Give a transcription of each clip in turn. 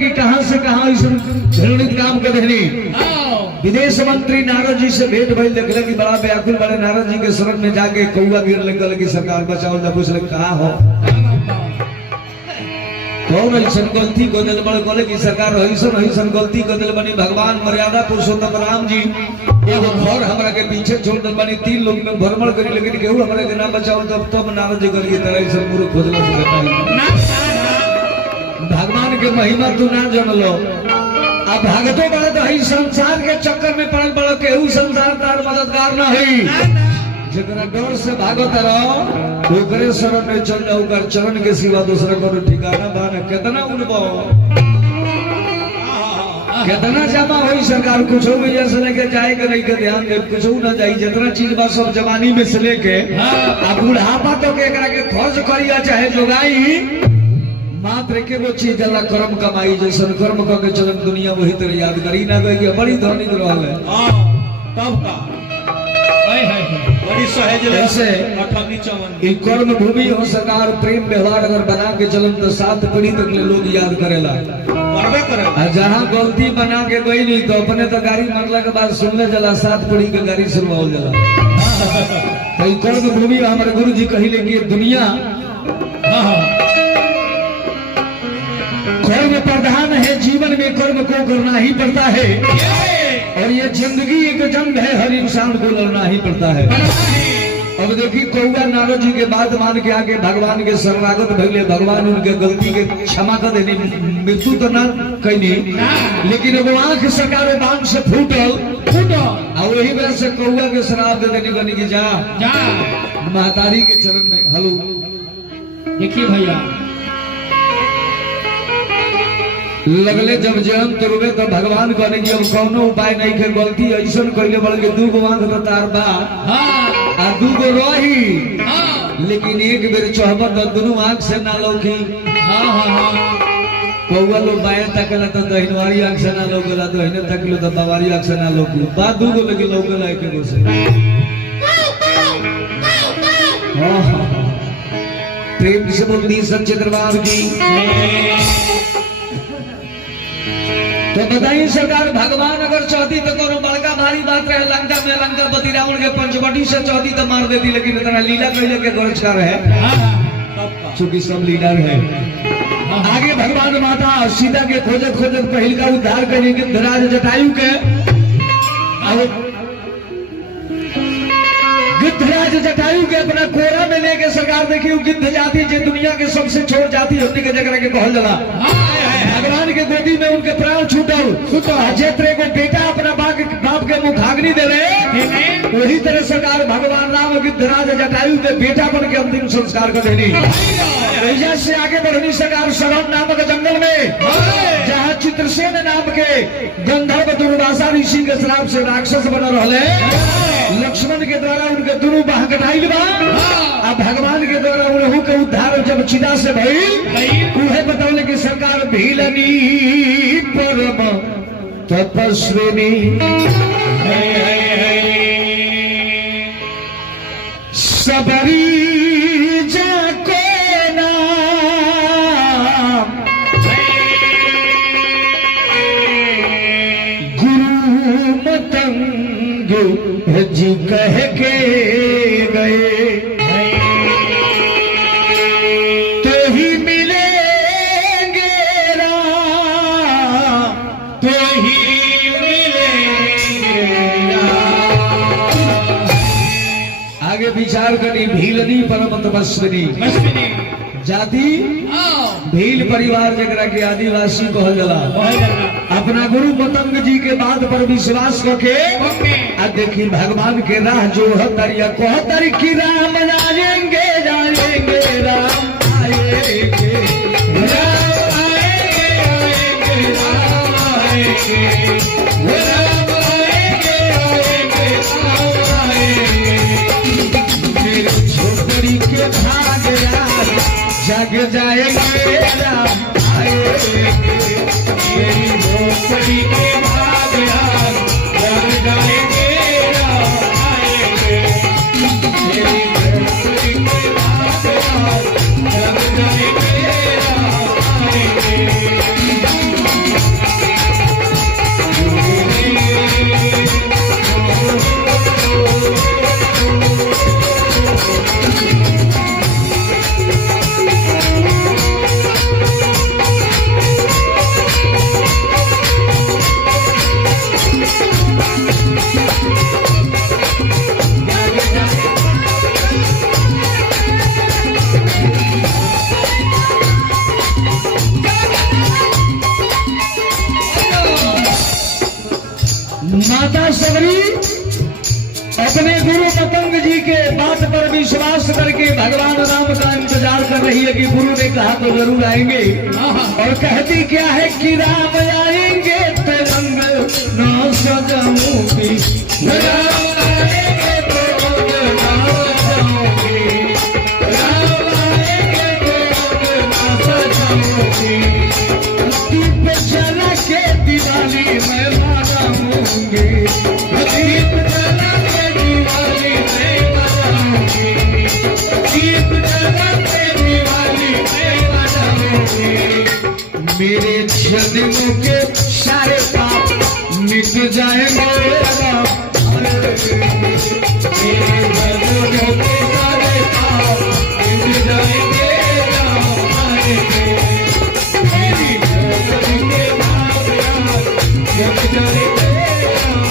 कि कहां से कहां इस घृणित काम कर रही। विदेश मंत्री नारद जी से भेंट भइल, देखले कि बड़ा व्याकुल बड़े नारद जी के शरण में जाके कौआ गिर लगल कि सरकार बचाओ ना। पूछले कहा हो कौन ऐसा गलती को दिल बड़ बोले कि सरकार ऐसा गलती को दिल बनी। भगवान मर्यादा पुरुषोत्तम राम जी एगो घर हमरा के पीछे छोड़ दिल बनी, 3 लोग में भ्रमण करी, लेकिन केहू हमरा के ना बचाओ तब नारद जी कर के तरह ऐसा मूर्ख खोजला से बताई। भगवान के महिमा तू ना जानलो। अब भागतो बड़ा तो हई संसार के चक्कर में पड़ल बड़ो, केहू संसार तार मददगार ना हुई। जरा डर से भागत रहो ओकरे शरण में चल जाओ, कर चरण के सिवा दूसरा कोनो ठिकाना बा न। कितना उड़बो कितना जमा हुई सरकार कुछ वजह से लेके जाए के नहीं के ध्यान दे, कुछ ना जाई। जितना चीज बा सब जवानी में से लेके आ बुढ़ापा तो के एकरा के खर्च करिया चाहे जोगाई। मात्र के वो चीज अल्लाह कर्म कमाई, जैसन कर्म करके चलन दुनिया वही तरह याद करी ना गई। बड़ी धनिक रहल है तब का बड़ी सहज ऐसे कर्म भूमि हो सरकार। प्रेम व्यवहार अगर बना के चलन तो 7 पीढ़ी तक ले लोग याद करेला। जहाँ गलती बना के गई नहीं तो अपने तो गाड़ी मारला के बाद सुनने जला 7 पीढ़ी के गाड़ी शुरू हो जाला। तो कर्म भूमि हमारे गुरु जी कही कि दुनिया कर्म प्रधान है, जीवन में कर्म को करना ही पड़ता है। और ये जिंदगी एक जंग है, हर इंसान को लड़ना ही पड़ता है। अब देखिए कौआ नारद जी के बात मान के आके भगवान के शरणागत भइले। भगवान उनके गलती के क्षमा कर देने, मृत्यु तो ना कहनी, लेकिन वो आंख सरकारों बांध से फूटल और वही वजह से कौआ के शराब दे देने बनी की जा महतारी के चरण में। हेलो देखिए भैया, लगले जब जन्म तुरबे तो भगवान कहने की अब कौनो उपाय नहीं के, गलती ऐसा कहले बड़ के 2 आंख तो तार बा आ 2 रही, लेकिन एक बेर चौहबत तो दोनों आंख से ना लौकी। कौआ लोग बाएं तकला तो दहिनवारी आंख से ना लौकला, दहिने तकलो तो बावारी आंख से ना लौकी। बात 2 लगे लौकला एक गो से। प्रेम से बोलती सच्चे दरबार की। तो बताइए सरकार, भगवान अगर चाहती तो कोनो बड़का भारी बात रहे। लंका में लंकापति रावण के पंचवटी से चाहती तो मार देती, लेकिन इतना लीला कहले के गरजकार है चूंकि सब लीडर है। आगे भगवान माता सीता के खोजत खोजत पहिल का उद्धार करने के धराज जटायु के गिद्धराज जटायु के अपना कोरा में लेके सरकार देखिए गिद्ध जाति जो दुनिया के सबसे छोट जाति होती के जगह के कहल जला। भगवान के गोदी में उनके प्राण छूटल। जेतरे को बेटा अपना बाप के मुखाग्नि दे रहे, वही तरह सरकार भगवान राम गिद्धराज जटायु के बेटा बन के अंतिम संस्कार कर देनी। वजह से आगे बढ़नी सरकार शरण नामक जंगल में, जहाँ चित्रसेन नाम के गंधर्व दुर्वासा ऋषि के श्राप से राक्षस बन रहे। लक्ष्मण के द्वारा उनके दोनों बाह कटाइल बा। अब भगवान के द्वारा उन्हों के उद्धार जब चिता से भइल, उहे बतौले कि सरकार भीलनी परम तपस्विनी सबरी जाको नाम गुरु मतंग जी कह के गए, तो ही मिलेंगे राम, तो ही मिलेंगे राम। आगे विचार करी भीलनी परम तपस्विनी जाति भील परिवार जगरा के आदिवासी कहल जला। अपना गुरु मतंग जी के बात पर विश्वास करके देखिए भगवान के राह जो है तरिया कह तरी की राम जाएंगे जाएंगे राम आएंगे राम आएंगे आएंगे राम आएंगे राम आएंगे आएंगे राम आएंगे। मेरे छोकरी के भाग यार जग जाएंगे राम आएंगे, मेरी छोकरी के भाग यार जग जाएंगे। सबरी अपने गुरु मतंग जी के बात पर विश्वास करके भगवान राम का इंतजार कर रही है कि गुरु ने कहा तो जरूर आएंगे। और कहती क्या है कि राम आएंगे तो रंग न सजाऊंगी, राम आएंगे तो रंग न सजाऊंगी, राम आएंगे तो रंग न सजाऊंगी, दीप जला के दिवाली में मनाऊंगी, दीप जला के दिवाली में मनाऊंगी, दीप जला के दिवाली में मनाऊंगी। मेरे जन्मों के सारे पाप मिट जाएंगे राम, मेरे जन्मों के सारे पाप मिट जाएंगे राम आएंगे, मेरी जन्मों के पाप मिट जाएंगे राम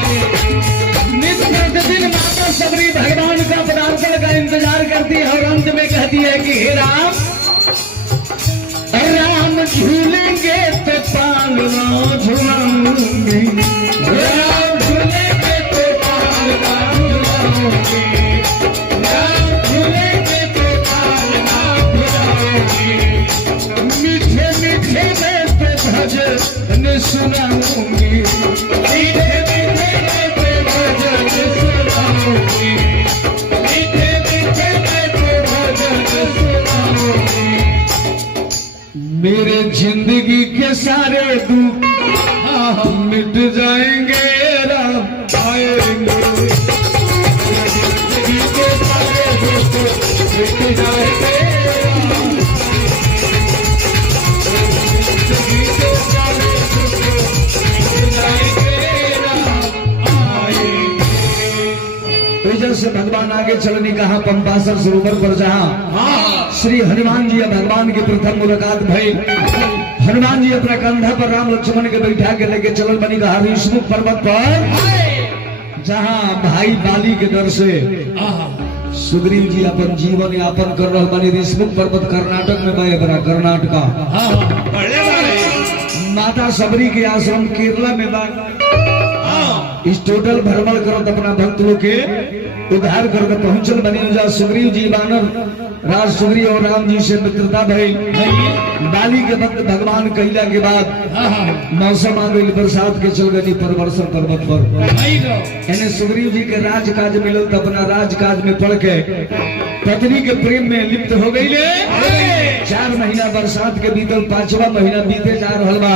आएंगे। नित्य प्रतिदिन माता सबरी भगवान का पदार्पण का इंतजार करती है और अंत में कहती है कि हे राम, राम झूलेंगे तो पालना झूलाऊंगी, राम झूलेंगे तो पालना झूलाऊंगी, राम झूलेंगे तो पालना झूलाऊंगी, मीठे मीठे में पे भजन सुनाऊंगी, मीठे मीठे में पे भजन सुनाऊंगी, मीठे मीठे में पे भजन सुनाऊंगी। मेरे जिंदगी के सारे दुख मिट जाएंगे राम आएंगे, जिंदगी के सारे दुख मिट जाएंगे राम, जिंदगी के सारे दुख मिट जाएंगे राम आएंगे। इधर से भगवान आगे चलने कहा पंपासर सरोवर पर जहाँ श्री हनुमान जी भगवान की प्रथम मुलाकात भई। हनुमान जी अपना कंधा पर राम लक्ष्मण के बैठा के लेके चलल बनी कहा ऋषमुख पर्वत पर, जहाँ भाई बाली के डर से सुग्रीव जी अपन जीवन यापन कर रहे बनी। ऋषमुख पर्वत कर्नाटक में बे बड़ा कर्नाटका, माता सबरी के आश्रम केरला में बा। इस टोटल भ्रमण करत अपना भक्त लोग के उद्धार करके पहुंचल बनी। जा सुग्रीव जी बानर राज सुग्रीव और राम जी से मित्रता भई। बाली के भक्त भगवान कहला के बाद मौसम आ गई, बरसात के चल गई परवर्षण पर्वत पर। यानी सुग्रीव जी के राज काज मिलो तो अपना राज काज में पड़ के पत्नी के प्रेम में लिप्त हो गई। 4 महीना बरसात के बीतल, 5वां महीना बीते जा रहा बा।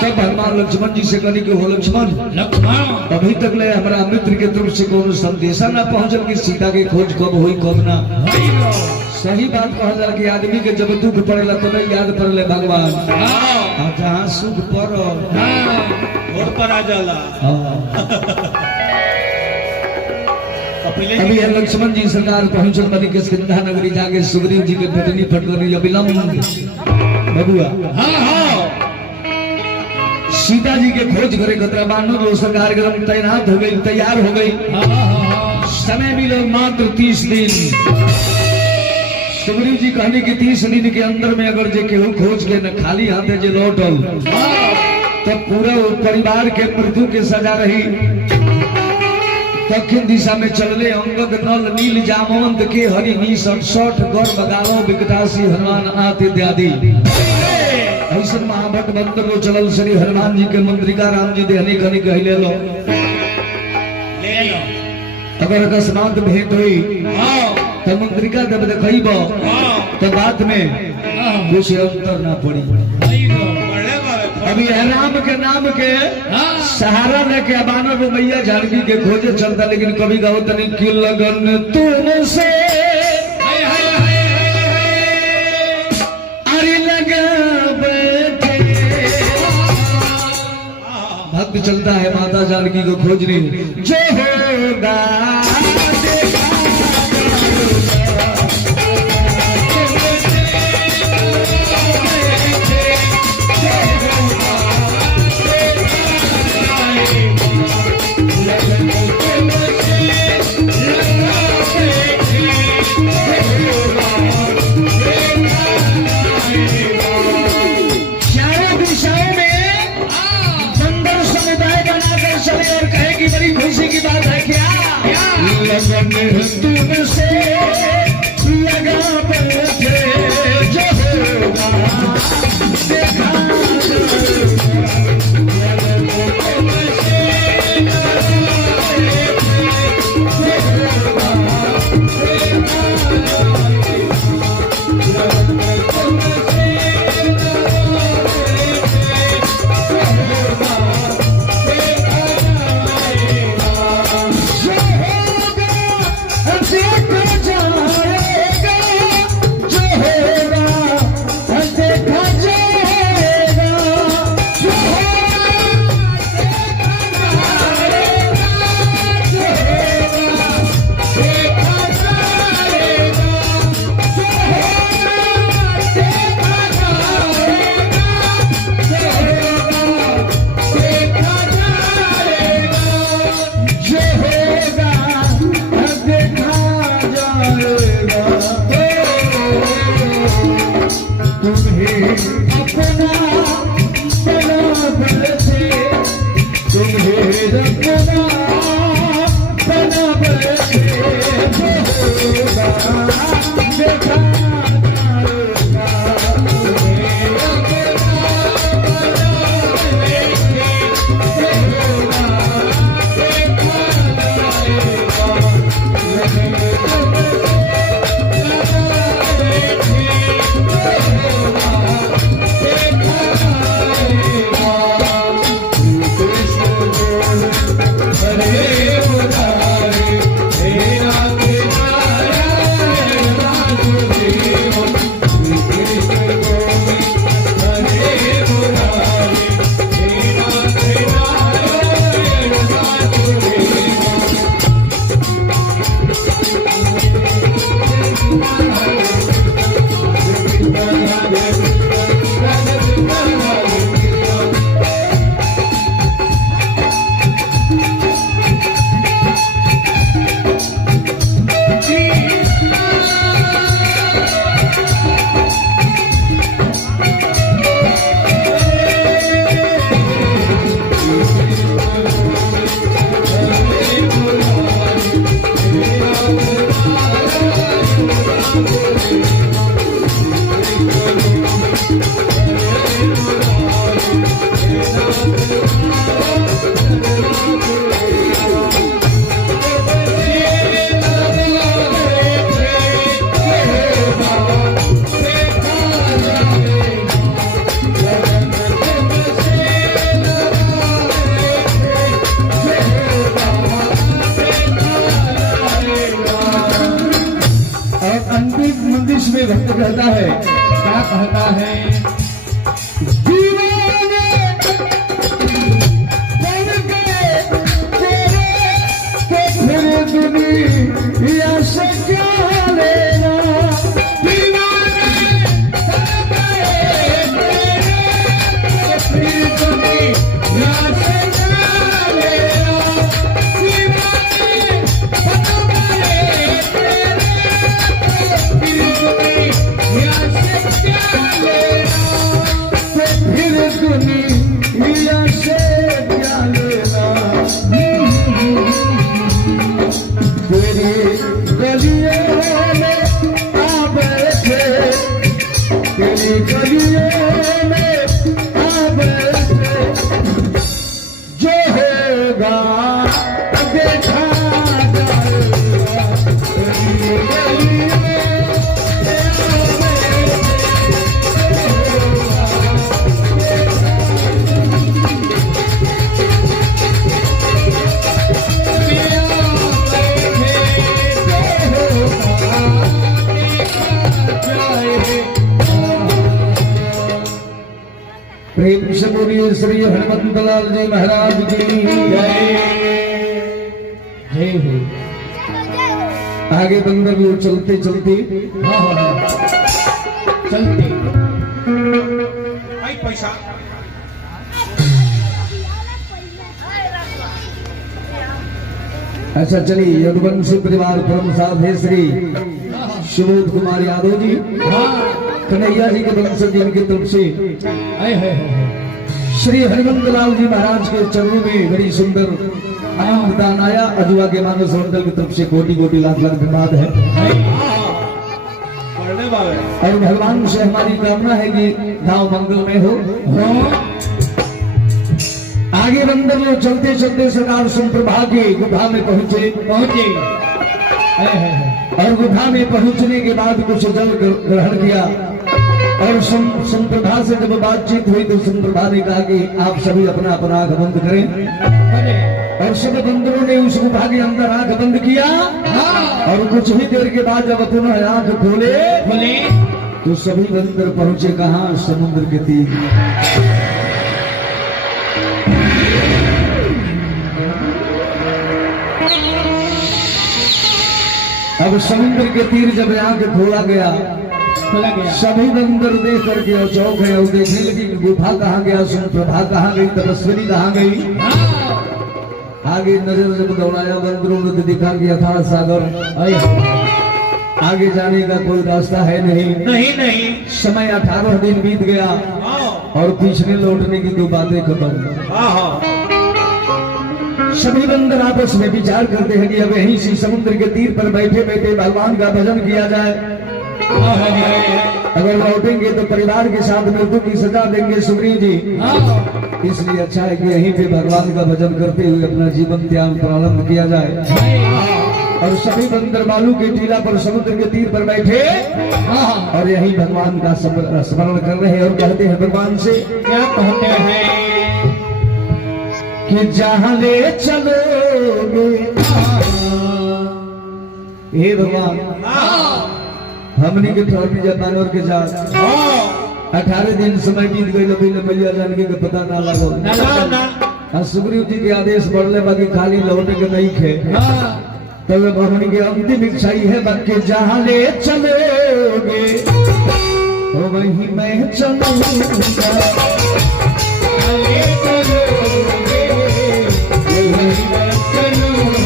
तब भगवान लक्ष्मण जी से कहनी कि हो लक्ष्मण, अभी तक ले हमारा मित्र के तरफ से कोनो संदेशा ना पहुंचल कि सीता के खोज कब हुई कब ना। सही बात कहल कि आदमी के जब दुख पड़ेला तब याद पड़ले भगवान, जहाँ सुख पर आ जाला। अभी लक्ष्मण जी सरकार पहुंचल बनी के सिंधा नगरी जाके सुग्रीव जी के भेटनी फटकरी अविलंब बबुआ सीता जी के खोज करे खतरा बानर सरकार गरम तैनात हो गई, तैयार हो गई। समय मिले मात्र 30 दिन। सुग्रीव जी कहने की 30 दिन के अंदर में अगर जे केहू खोज के न खाली हाथे जे लौटल तब पूरा परिवार के मृत्यु के सजा रही। दक्षिण दिशा में चलले अंगद नल नील जामवंत के हरि नीसठ 60 गौर बगालो विकटासी हनुमान आत इत्यादि ऐसा महाभट मंत्र लो चलल। श्री हनुमान जी के मंत्रिका राम जी देहनी कनी कहले लो अगर अकस्मात भेंट हुई तो मंत्रिका जब देखब तो बात में कुछ अंतर ना पड़ी। अभी राम के नाम के सहारा लेके बानर मैया जानकी के खोजे चलता, लेकिन कभी गाओ तनी की लगन तुमसे अरे लगा बैठे। भक्त चलता है माता जानकी को खोजने, जो होगा चले और कहे फिर दुनिया से क्या लेना, तेरी गलियों में आ बैठे, तेरी गलियों में आ बैठे, जो होगा देखा जाएगा, तेरी गलियों में प्रेम से बोलिए श्री हनुमंत लाल जी महाराज की जय। जय हो। आगे बंदर लोग चलते चलते चलते भाई पैसा अच्छा चलिए यदुवंशी परिवार परम साधे श्री सुबोध कुमार यादव जी कन्हैया जी के वंशज जिनकी तरफ से श्री हनुमंत लाल जी महाराज के चरणों में बड़ी सुंदर आनंद दान आया। अजुआ के मानव मंडल की तरफ से कोटि कोटि लाख लाख धन्यवाद है। पढ़ने वाले और भगवान से हमारी कामना है कि गांव मंगल में हो। आगे बंदर लोग चलते चलते सरकार सुप्रभा के गुफा में पहुंचे और गुफा में पहुंचने के बाद कुछ जल ग्रहण किया और सुप्रभा से जब बातचीत हुई तो सुप्रभा ने कहा कि आप सभी अपना अपना आंख बंद करें और सब बंदरों ने उस गुफा के अंदर आंख बंद किया और कुछ ही देर के बाद जब पुनः आंख खोले तो सभी बंदर पहुंचे कहाँ, समुद्र के तीर। अब समुद्र के तीर जब आंख खोला गया सभी बंदर देख करके और चौंक गए और देखने लगी कि गुफा कहाँ गया, सुप्रभा कहाँ गई, तपस्विनी कहाँ गई। आगे नजर जब दौड़ाया बंदरों ने तो दिखा कि अथाह सागर, आगे जाने का कोई रास्ता है नहीं। समय 18 दिन बीत गया और पीछे लौटने की तो बातें खत्म। सभी बंदर आपस में विचार करते हैं कि अब यहीं से समुद्र के तीर पर बैठे बैठे भगवान का भजन किया जाए। अगर लौटेंगे तो परिवार के साथ मृत्यु की सजा देंगे सुग्रीव जी, इसलिए अच्छा है कि यहीं पे भगवान का भजन करते हुए अपना जीवन त्याग प्रारंभ किया जाए। और सभी बंदर बालू के टीला पर समुद्र के तीर पर बैठे और यही भगवान का स्मरण कर रहे हैं और कहते हैं भगवान से, क्या कहते हैं कि जहां ले चलोगे हे भगवान, हमने के थोड़ी जापानों के साथ 18 दिन समय बीत गई, मैया जानकी का पता ना लगो। सुग्रीव जी के आदेश बढ़ले बाकी खाली लौटे के नहीं थे, तब हमने की अंतिम इच्छा है बाकी जहां ले चलोगे वहीं मैं चलूंगा। जहाँ ले चलोगे वहीं मैं चलूंगा।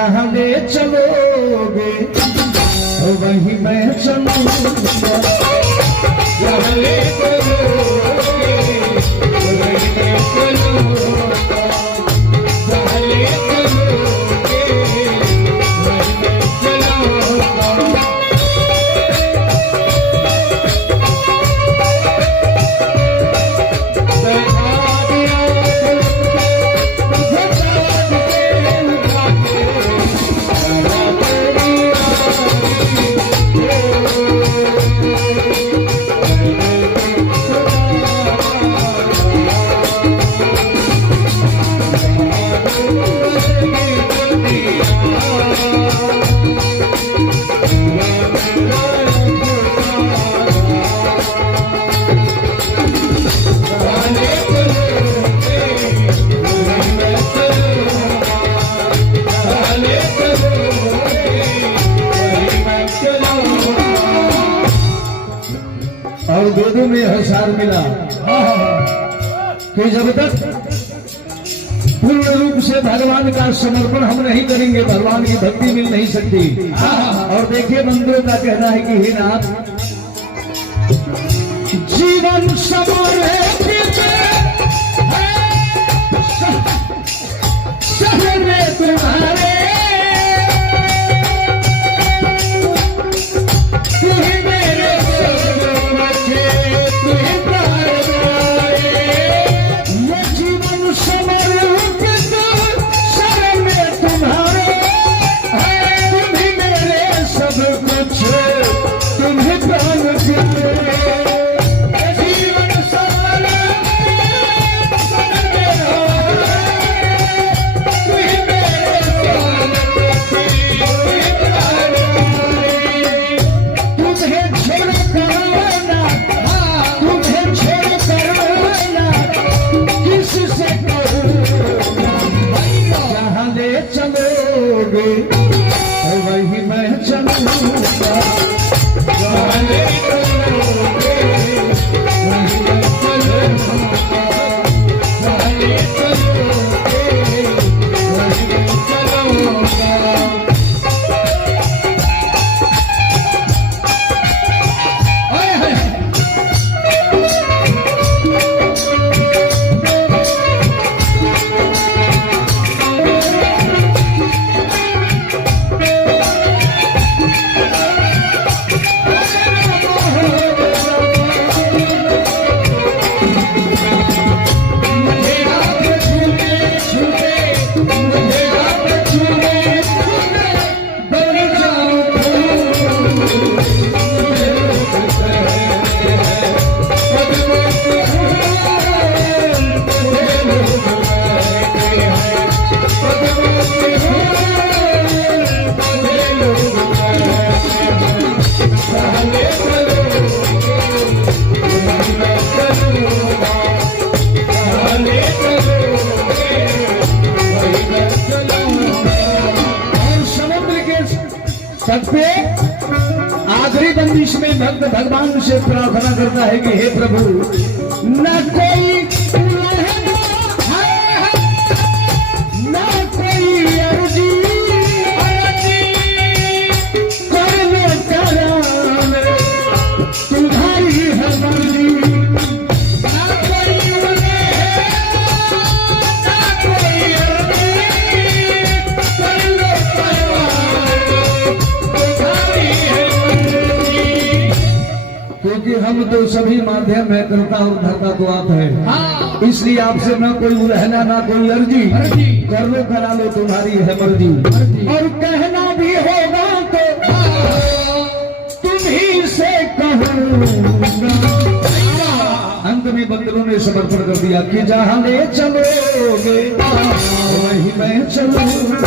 जहाँ ले चलोगे वहीं मैं चलूंगा। जहाँ ले चलोगे वहीं मैं चलूंगा। उर्दू में हिसार मिला कि जब तक पूर्ण रूप से भगवान का समर्पण हम नहीं करेंगे भगवान की भक्ति मिल नहीं सकती। और देखिए बंदों का कहना है कि हे नाथ जीवन समारे शहर में तुम्हारे तुम्हें मेरे बच्चे तुम्हें प्यार प्यारे ये जीवन समर्पित शहर में तुम्हारे तुम्हें मेरे सब कुछ तुम्हें प्यार प्यारे वही मैं चलूंगा तट पे आखिरी बंदिश में भक्त भगवान से प्रार्थना करता है कि हे प्रभु न कोई न कोई अर्जी कर लो कराम तुम्हारी है मर्जी क्योंकि हम तो सभी माध्यम है करता और धरता तो आप है। इसलिए आपसे ना कोई उलहना ना कोई अर्जी कर लो करा लो तुम्हारी है मर्जी। और कहना भी होगा तो तुम ही से कहूँगा। अंत में बंदरों ने समर्पण कर दिया कि जहाँ ले चलोगे वही मैं चलूंगा।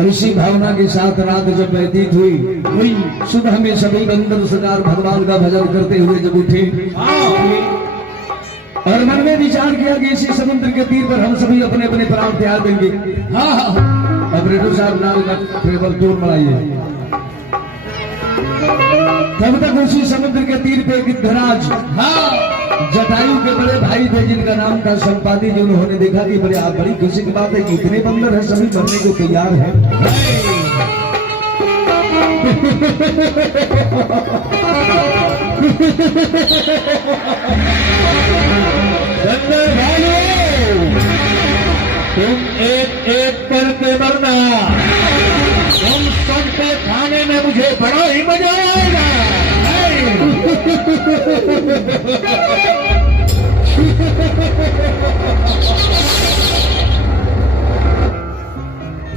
इसी भावना के साथ रात जब व्यतीत हुई सुबह में सभी बंदर सरकार भगवान का भजन करते हुए जब उठे और मन में विचार किया कि इसी समुद्र के तीर पर हम सभी अपने अपने प्राण त्याग देंगे। अब रेडो साहब नाल का ट्रेवल टूर मनाइए। तब तक उसी समुद्र के तीर पे गिद्धराज जटायु के बड़े भाई थे जिनका नाम था संपादी जी। उन्होंने देखा कि बड़े आप बड़ी खुशी की बात है कि इतने बंदर है सभी मरने को तैयार है। बंदर भाइयों तुम एक एक करके मरना। तुम सबके खाने में मुझे बड़ा ही मजा आएगा।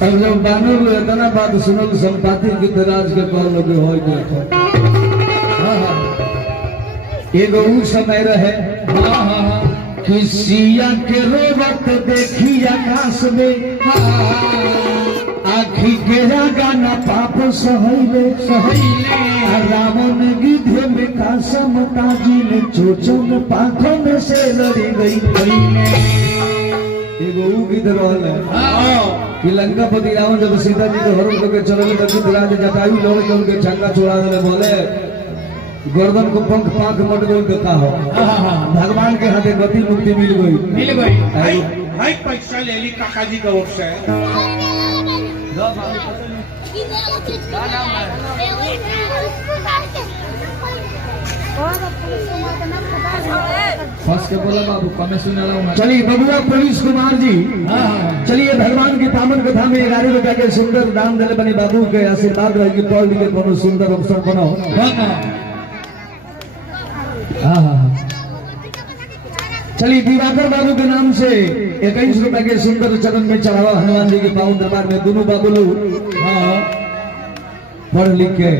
अब जब बानर लोग इतना बात सुनो संपाति गिद्धराज के कौन लोग हो एगो ऊ समय रहे कि सिया के रोवत देखी आकाश में आखी के गाना पाप सहैले रावण गिद्धे में कासम ताजी ने चोचन पाखों में से लड़ी गई एगो ऊ गिद्ध रहल है कि लंकापति रावण जब सीता जी के हरण करके चलल तो गिद्ध राज जटायु लोग के उनके छंगा छोड़ा देले बोले गर्दन को पंख पाख मट गई तो का हो भगवान के हाथे गति मुक्ति मिल गई भाई पैसा ले ली काका जी का ओर से फंस के बोला बाबू कमे सुने ला चलिए बबुआ पुलिस कुमार जी चलिए भगवान की पावन कथा में 11 रुपया के सुंदर दान दिले बने बाबू के आशीर्वाद रहेगी पढ़ लिखे कोनो सुंदर अवसर बनो चलिए दिवाकर बाबू के नाम से 21 रुपया के सुंदर चरण में चढ़ावा हनुमान जी के पावन दरबार में दोनों बाबू लोग पढ़ लिख के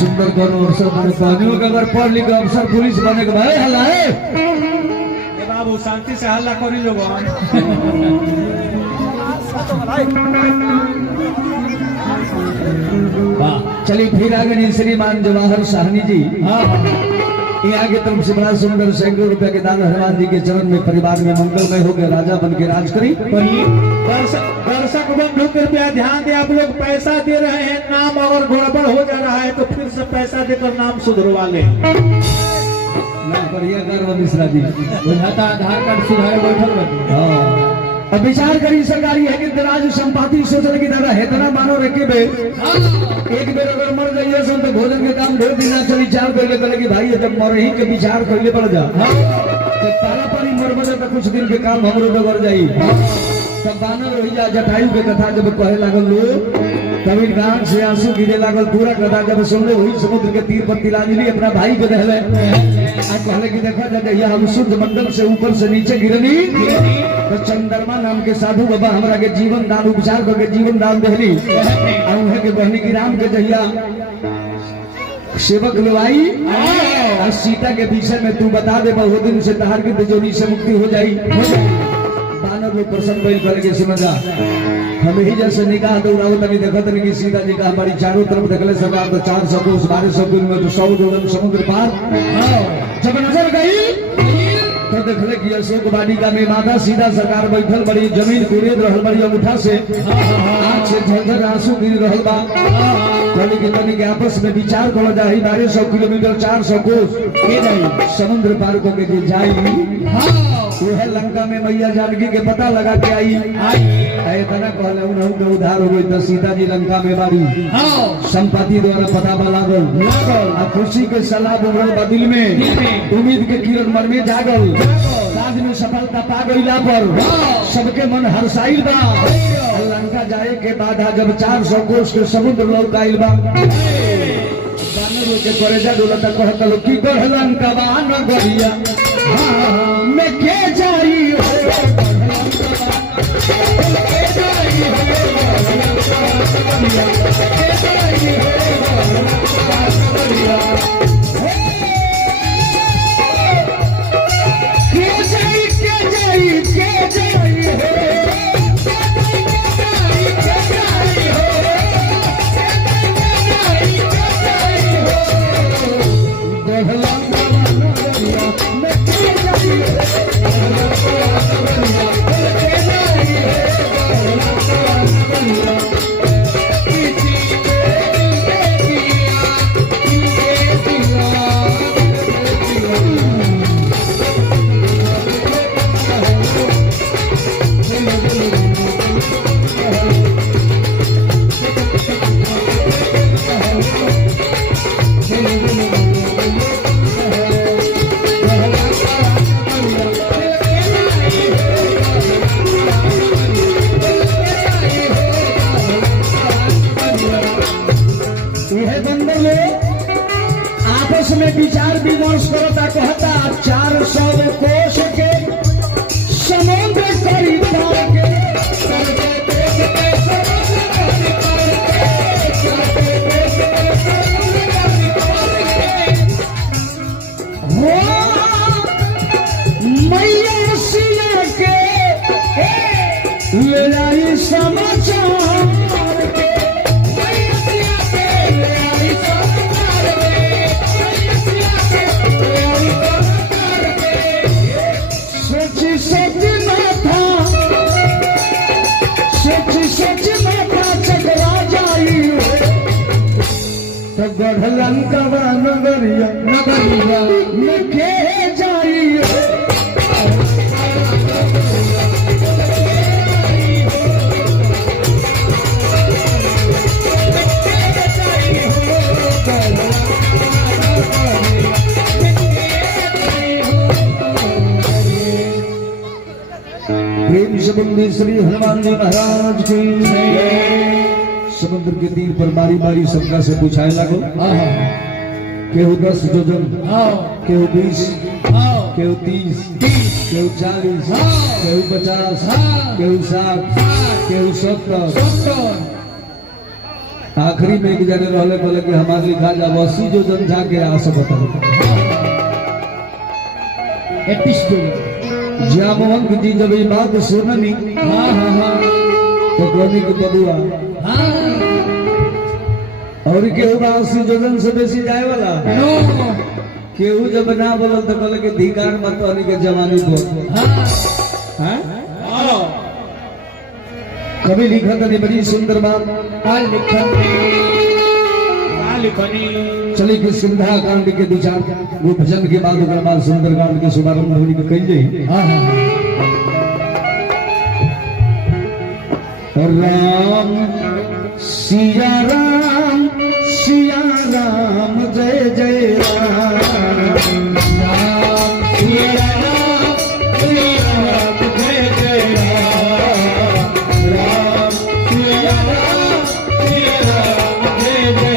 सुंदर करो अवसर बने कहानियों का अगर पढ़ लिख के अवसर पुलिस बने के भाई हल्ला है बाबू शांति से हल्ला करी लोग चलिए फिर आगे श्रीमान जवाहर साहनी जी यहाँ की तरफ से बड़ा सुंदर सैकड़ों रुपया के दान हनुमान जी के चरण में परिवार में मंगलमय हो गए राजा बन के राज करी दर्शक बंधु कृपया ध्यान दे आप लोग पैसा दे रहे हैं नाम अगर गड़बड़ हो जा रहा है तो फिर से पैसा देकर नाम सुधरवा ले बढ़िया कर मिश्रा जी बुझाता आधार कार्ड सुधारे बैठल बनी अब विचार करी सरकारी है कि दराज संपाति सोचने की दादा हेतना मानो रखे बे एक बेर अगर मर जाइए सुन तो भोजन के काम ढेर दिन चली चार पहले करे कि भाई जब मर ही के विचार कैले पड़ जा तो पारा पारी मर बजे तो कुछ दिन के काम हमरो डगर जाई तब बानर रही जा जटायु के कथा जब कहे लागल लोग तभी गांव से आंसू गिरे लागल पूरा कथा जब सुन ले वही समुद्र के तीर पर तिलांजलि अपना भाई को दहले आज कहले कि देखा जाए यह हम शुद्ध मंडल से ऊपर से नीचे गिरनी तो चंद्रमा नाम के साधु बाबा हमरा के जीवन दान उपचार करके जीवन दान दहली और उन्हें के बहनी की राम के जहिया सेवक लुआई और सीता के विषय में तू बता दे बहुत दिन से तहार की तिजोरी से मुक्ति हो जाई बानर लोग प्रसन्न बैल करके समझा हम ही जैसे निकाह दौड़ाओ तभी देखा तनी कि सीता जी का हमारी चारों तरफ देखले सरकार तो 400 कोस 1200 किलोमीटर 100 जोड़न समुद्र पार जब नजर गई तो देखले कि अशोक वाटिका में माता सीता सरकार बैठल बड़ी जमीन कुरेद रहल बड़ी अंगूठा से आंख से झरझर आंसू गिर रहल बा कहली कि तनी के आपस में विचार करो जाही 1200 किलोमीटर 400 कोस के नहीं समुद्र पार को के जाई वह लंका में मैया जानकी के पता लगा के आई इतना कहले उन्हों के उधार हो गई तो सीता जी लंका में बारी संपत्ति द्वारा पता लागल खुशी के सलाह उमड़ल बदिल में उम्मीद के किरण मन में जागल साथ में सफलता पा गईला पर सबके मन हर्षाइल बा लंका जाए के बाद जब 400 कोस के समुद्र लौकाइल बा के करेजा डोलता कहता लोग की कर लंका बान गरिया मैं के जाई आपस में विचार विमर्श करता कहता 400 कोस के समुद्र करी पार के मैया सिया के ले आई समाचार लंका नगरिया नगरिया में के जाइए प्रेम समुद्र श्री हनुमान जी महाराज की समुद्र के तीर पर बारी बारी सबका से पूछाए लागो केहू 10 जोजन केहू 20 केहू 30 केहू 40 केहू 50 केहू 60 केहू 70 आखिरी में एक जने रहले बोले कि हमारे लिखा जाब 80 जोजन जाके आ सकता 31 जोजन मोहन जी जब ये बात सुननी तो कहनी कि बबुआ और केहू 80 जोजन से बेसी जाए वाला केहू जब ना बोलल तो बोले कि धिकार मत कहनी के जवानी बोल कभी लिखा था बड़ी सुंदर बात चलिए कि सिंधा कांड के दो चार वो भजन के बाद बाद सुंदर कांड के शुभारंभ होने के कही राम सिया राम जय जय राम राम सिया राम जय जय राम राम सिया राम जय जय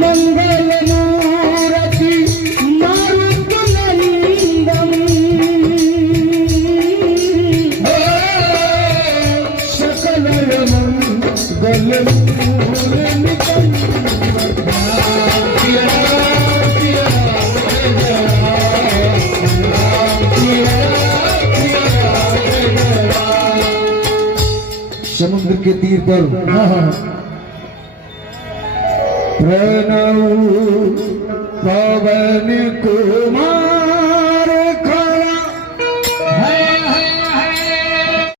मंगल मूर्ति मारुतनंदन सकल मंगल समुद्र के तीर पर प्रणव पवन कुमार